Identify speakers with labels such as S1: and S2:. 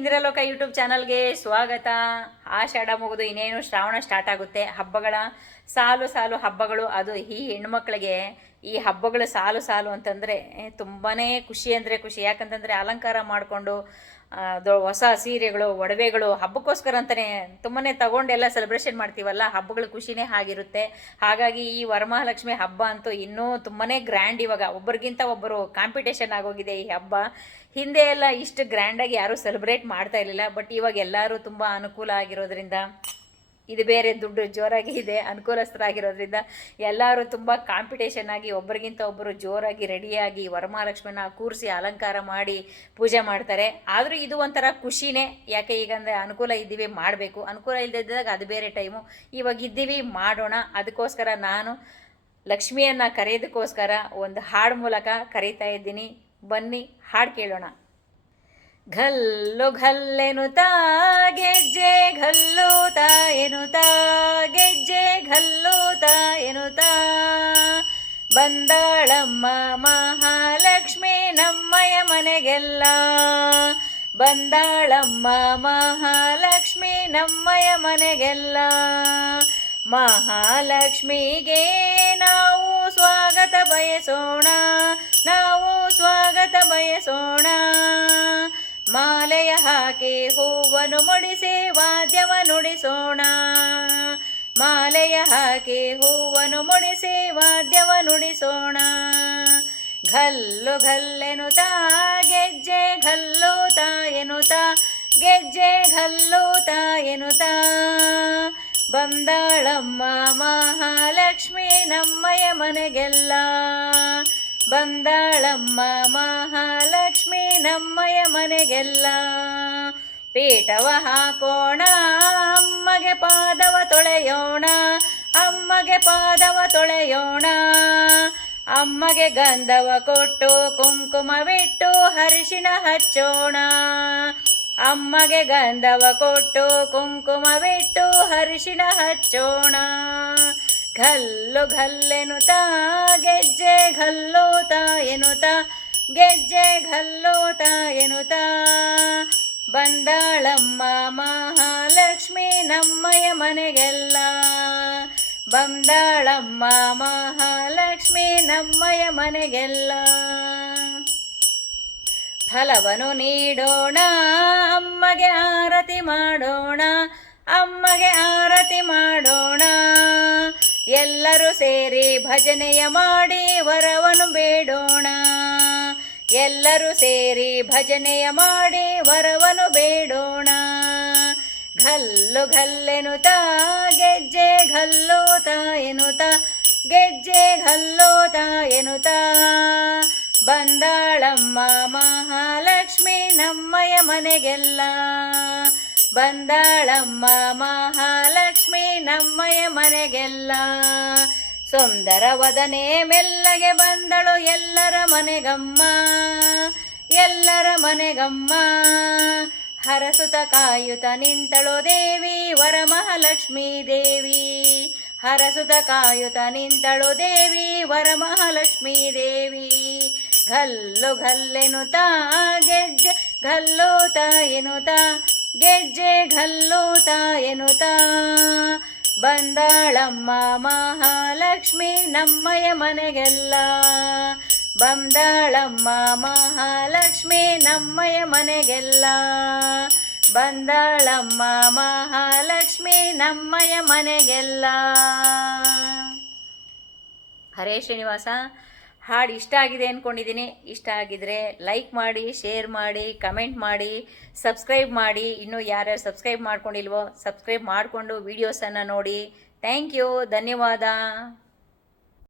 S1: ಇಂದಿರಲೋಕ YouTube ಚಾನಲ್ಗೆ ಸ್ವಾಗತ. ಆಷಾಢ ಮುಗಿದು ಇನ್ನೇನು ಶ್ರಾವಣ ಸ್ಟಾರ್ಟ್ ಆಗುತ್ತೆ. ಹಬ್ಬಗಳ ಸಾಲು ಸಾಲು ಹಬ್ಬಗಳು. ಅದು ಈ ಹೆಣ್ಮಕ್ಳಿಗೆ ಈ ಹಬ್ಬಗಳು ಸಾಲು ಸಾಲು ಅಂತಂದರೆ ತುಂಬಾ ಖುಷಿ ಅಂದರೆ ಖುಷಿ. ಯಾಕಂತಂದರೆ ಅಲಂಕಾರ ಮಾಡಿಕೊಂಡು ಹೊಸ ಸೀರೆಗಳು, ಒಡವೆಗಳು ಹಬ್ಬಕ್ಕೋಸ್ಕರ ಅಂತಲೇ ತುಂಬಾ ತಗೊಂಡೆಲ್ಲ ಸೆಲೆಬ್ರೇಷನ್ ಮಾಡ್ತೀವಲ್ಲ, ಹಬ್ಬಗಳ ಖುಷಿನೇ ಆಗಿರುತ್ತೆ. ಹಾಗಾಗಿ ಈ ವರಮಹಾಲಕ್ಷ್ಮಿ ಹಬ್ಬ ಅಂತೂ ಇನ್ನೂ ತುಂಬಾ ಗ್ರ್ಯಾಂಡ್ ಇವಾಗ. ಒಬ್ಬರಿಗಿಂತ ಒಬ್ಬರು ಕಾಂಪಿಟೇಷನ್ ಆಗೋಗಿದೆ ಈ ಹಬ್ಬ. ಹಿಂದೆ ಎಲ್ಲ ಇಷ್ಟು ಗ್ರ್ಯಾಂಡಾಗಿ ಯಾರೂ ಸೆಲೆಬ್ರೇಟ್ ಮಾಡ್ತಾ ಇರಲಿಲ್ಲ. ಬಟ್ ಇವಾಗ ಎಲ್ಲರೂ ತುಂಬ ಅನುಕೂಲ ಆಗಿರೋದ್ರಿಂದ ಇದು ಬೇರೆ ದುಡ್ಡು ಜೋರಾಗಿ ಇದೆ, ಅನುಕೂಲಸ್ಥರಾಗಿರೋದ್ರಿಂದ ಎಲ್ಲರೂ ತುಂಬ ಕಾಂಪಿಟೇಷನ್ ಆಗಿ ಒಬ್ಬರಿಗಿಂತ ಒಬ್ಬರು ಜೋರಾಗಿ ರೆಡಿಯಾಗಿ ವರಮಹಾಲಕ್ಷ್ಮಿನ ಕೂರಿಸಿ ಅಲಂಕಾರ ಮಾಡಿ ಪೂಜೆ ಮಾಡ್ತಾರೆ. ಆದರೂ ಇದು ಒಂಥರ ಖುಷಿನೇ. ಯಾಕೆ ಈಗ ಅಂದರೆ ಅನುಕೂಲ ಇದ್ದೀವಿ, ಮಾಡಬೇಕು. ಅನುಕೂಲ ಇಲ್ಲದಿದ್ದಾಗ ಅದು ಬೇರೆ ಟೈಮು ಇವಾಗ ಇದ್ದೀವಿ, ಮಾಡೋಣ. ಅದಕ್ಕೋಸ್ಕರ ನಾನು ಲಕ್ಷ್ಮಿಯನ್ನು ಕರೆಯೋದಕ್ಕೋಸ್ಕರ ಒಂದು ಹಾಡು ಮೂಲಕ ಕರೀತಾ ಇದ್ದೀನಿ. ಬನ್ನಿ, ಹಾಡು ಕೇಳೋಣ. ಘಲ್ಲು ಘಲ್ಲೆನುತಾ ಗೆಜ್ಜೆ ಘಲ್ಲೂತ ಎನುತಾ ಗೆಜ್ಜೆ ಘಲ್ಲೂತ ಎನುತಾ ಬಂದಾಳಮ್ಮ ಮಹಾಲಕ್ಷ್ಮಿ ನಮ್ಮಯ ಮನೆಗೆಲ್ಲ. ಬಂದಾಳಮ್ಮ ಮಹಾಲಕ್ಷ್ಮಿ ನಮ್ಮಯ ಮನೆಗೆಲ್ಲ. ಮಹಾಲಕ್ಷ್ಮಿಗೆ ನಾವು ಸ್ವಾಗತ ಬಯಸೋಣ, ನಾವು ಸ್ವಾಗತ ಬಯಸೋಣ. ಮಾಲೆಯ ಹಾಕಿ ಹೂವನ್ನು ಮುಡಿಸಿ ವಾದ್ಯವ ನುಡಿಸೋಣ. ಮಾಲೆಯ ಹಾಕಿ ಹೂವನ್ನು ಮುಡಿಸಿ ವಾದ್ಯವ ನುಡಿಸೋಣ. ಘಲ್ಲು ಘಲ್ಲೆನುತಾ, ಗೆಜ್ಜೆ ಘಲ್ಲೂತ ಎನುತ, ಗೆಜ್ಜೆ ಘಲ್ಲೂತ ಎನುತಾ. ಬಂದಾಳಮ್ಮ ಮಹಾಲಕ್ಷ್ಮಿ ನಮ್ಮಯ ಮನೆಗೆಲ್ಲ. ಬಂದಾಳಮ್ಮ ಮಹಾಲಕ್ಷ್ಮಿ ನಮ್ಮಯ ಮನೆಗೆಲ್ಲ. ಪೀಠವ ಹಾಕೋಣ, ಅಮ್ಮಗೆ ಪಾದವ ತೊಳೆಯೋಣ, ಅಮ್ಮಗೆ ಪಾದವ ತೊಳೆಯೋಣ. ಅಮ್ಮಗೆ ಗಂಧವ ಕೊಟ್ಟು ಕುಂಕುಮವಿಟ್ಟು ಹರಿಶಿಣ ಹಚ್ಚೋಣ. ಅಮ್ಮಗೆ ಗಂಧವ ಕೊಟ್ಟು ಕುಂಕುಮವಿಟ್ಟು ಹರಿಶಿಣ ಹಚ್ಚೋಣ. ಘಲ್ಲು ಘಲ್ಲೆನುತ, ಗೆಜ್ಜೆ ಘಲ್ಲೋತ ಎನುತ, ಗೆಜ್ಜೆ ಘಲ್ಲೋತ ಎನುತ. ಬಂದಾಳಮ್ಮ ಮಹಾಲಕ್ಷ್ಮಿ ನಮ್ಮಯ ಮನೆಗೆಲ್ಲ. ಬಂದಾಳಮ್ಮ ಮಹಾಲಕ್ಷ್ಮಿ ನಮ್ಮಯ ಮನೆಗೆಲ್ಲ. ಫಲವನ್ನು ನೀಡೋಣ, ಅಮ್ಮಗೆ ಆರತಿ ಮಾಡೋಣ, ಅಮ್ಮಗೆ ಆರತಿ ಮಾಡೋಣ. ಎಲ್ಲರೂ ಸೇರಿ ಭಜನೆಯ ಮಾಡಿ ವರವನು ಬೇಡೋಣ. ಎಲ್ಲರೂ ಸೇರಿ ಭಜನೆಯ ಮಾಡಿ ವರವನು ಬೇಡೋಣ. ಘಲ್ಲು ಘಲ್ಲೆನುತ, ಗೆಜ್ಜೆ ಘಲ್ಲೋತ ಎನುತ, ಗೆಜ್ಜೆ ಘಲ್ಲೋತ ಎನುತಾ. ಬಂದಾಳಮ್ಮ ಮಹಾಲಕ್ಷ್ಮಿ ನಮ್ಮಯ ಮನೆಗೆಲ್ಲ. ಬಂದಾಳಮ್ಮ ಮಹಾಲಕ್ಷ್ಮಿ ನಮ್ಮಯ ಮನೆಗೆಲ್ಲ. ಸುಂದರ ವದನೆ ಮೆಲ್ಲಗೆ ಬಂದಳು ಎಲ್ಲರ ಮನೆಗಮ್ಮ. ಎಲ್ಲರ ಮನೆಗಮ್ಮ. ಹರಸುತ ಕಾಯುತ ನಿಂತಳು ದೇವಿ, ವರ ವರಮಹಾಲಕ್ಷ್ಮೀ ದೇವಿ. ಹರಸುತ ಕಾಯುತ ನಿಂತಳು ದೇವಿ, ವರ ವರಮಹಾಲಕ್ಷ್ಮೀ ದೇವಿ. ಘಲ್ಲು ಘಲ್ಲೆನುತ ಗೆಜ್ಜೆ ತಾಯೆನು ಎನುತ ಗೆಜ್ಜೆ ಘಲ್ಲೂತ ಎನುತ ಬಂದಾಳಮ್ಮ ಮಹಾಲಕ್ಷ್ಮಿ ನಮ್ಮಯ ಮನೆಗೆಲ್ಲ. ಬಂದಾಳಮ್ಮ ಮಹಾಲಕ್ಷ್ಮಿ ನಮ್ಮಯ ಮನೆಗೆಲ್ಲ. ಬಂದಾಳಮ್ಮ ಮಹಾಲಕ್ಷ್ಮಿ ನಮ್ಮಯ ಮನೆಗೆಲ್ಲ. ಹರೇ ಶ್ರೀನಿವಾಸ ಹಾಡು ಇಷ್ಟ ಆಗಿದೆ ಅಂದ್ಕೊಂಡಿದ್ದೀನಿ ಇಷ್ಟ ಆಗಿದ್ರೆ ಲೈಕ್ ಮಾಡಿ ಶೇರ್ ಮಾಡಿ ಕಮೆಂಟ್ ಮಾಡಿ ಸಬ್ಸ್ಕ್ರೈಬ್ ಮಾಡಿ. ಇನ್ನೂ ಯಾರ್ಯಾರು ಸಬ್ಸ್ಕ್ರೈಬ್ ಮಾಡ್ಕೊಂಡಿಲ್ವೋ ಸಬ್ಸ್ಕ್ರೈಬ್ ಮಾಡಿಕೊಂಡು ವೀಡಿಯೋಸನ್ನು ನೋಡಿ. ಥ್ಯಾಂಕ್ ಯು ಧನ್ಯವಾದ.